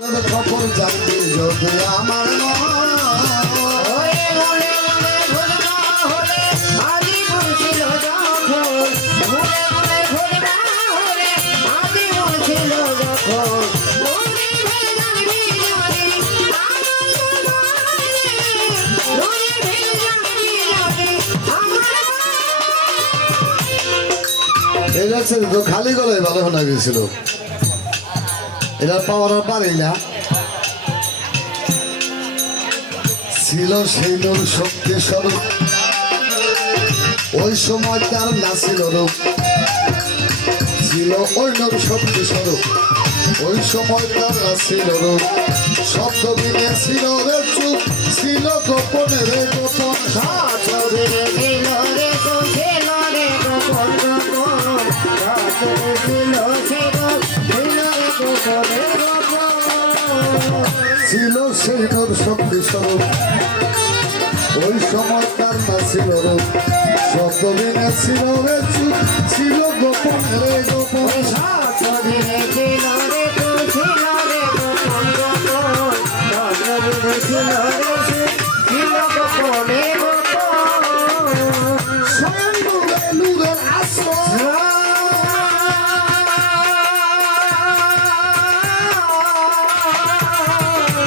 খবর জানতে যদি আমার এটা তো খালি গলায় ভালো শোনা গেছিল, এটা পাওয়ার পারি না। ছিল সেই নূর শক্তি স্বরূপ, ওই সময় তার নাছিল রূপ। ছিল ওই নূর শক্তি স্বরূপ, ওই সময় তার নাছিল রূপ। শব্দ বিনে ছিল রে চুপ, ছিল গোপনে রে গোপন। ছিল সেই নূর শক্তি স্বরূপ, ওই সময় তার নাছিল রূপ। শব্দ বিনে ছিল রে চুপ, ছিল গোপনে রে গোপন।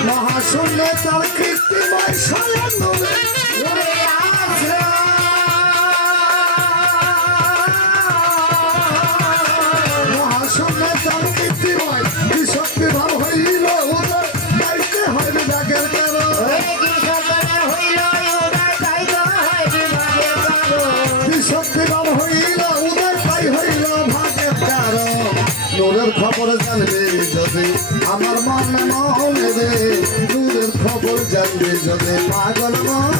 মহাশূন্যে তার কীর্তিময় স্বয়ং মহাশূন্যে তার কীর্তিময় কি শক্তি ভাব হইল উদয়, গাইতে হইবে ডাকের কারণ। কি শক্তি ভাব হইল উদয়, তাই হইল ভাগের কারণ। নূরের খবর জানবে যদি আমার মনে মনে রে, নূরের খবর জানবে যদি পাগল মন।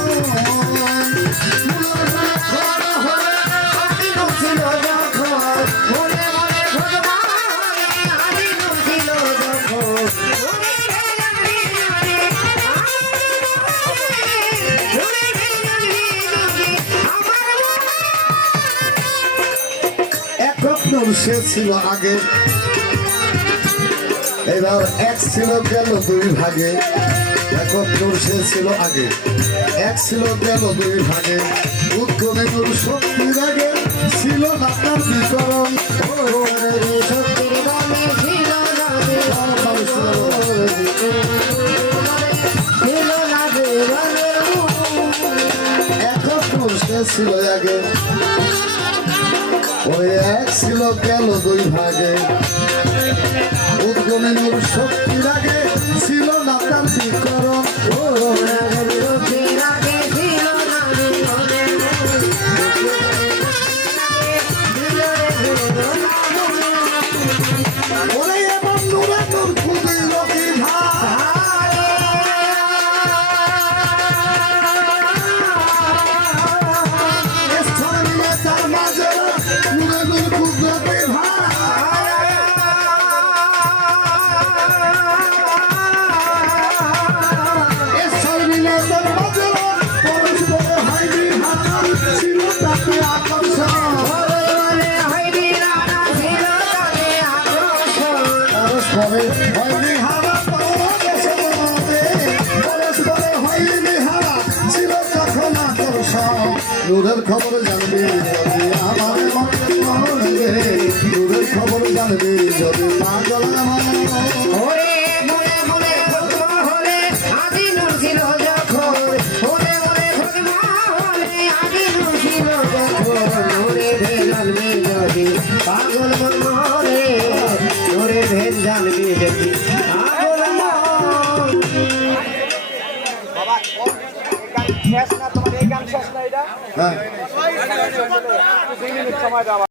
একক নূর সে ছিল আগে, এবার এক ছিল গেল দুই ভাগে। একক নূর সে ছিল আগে, এক ছিল গেল দুই ভাগে। উদ্গমে নূর শক্তির আগে ছিল না তার বিকরণ। একক নূর সে ছিল আগে, ওই এক ছিল গেল দুই ভাগে। উদ্গমে নূর শক্তির আগে ছিল না তার বিকরণ। ওরে এবার নূরে নূর খুদিল কি ভাই, স্থল নিয়ে তার মাঝে নূরে নূর খুদিল কি ভাই। নূরের খবর জানবি যদি আমার মনে রে, নূরের খবর জানবি যদি পাগল আমার। পাগল মনে নূরে ভেদ জানবি যদি পাগল বাবা শেষ না, তোমার এই গান শেষ না, এটা 2 মিনিট সময় দাও।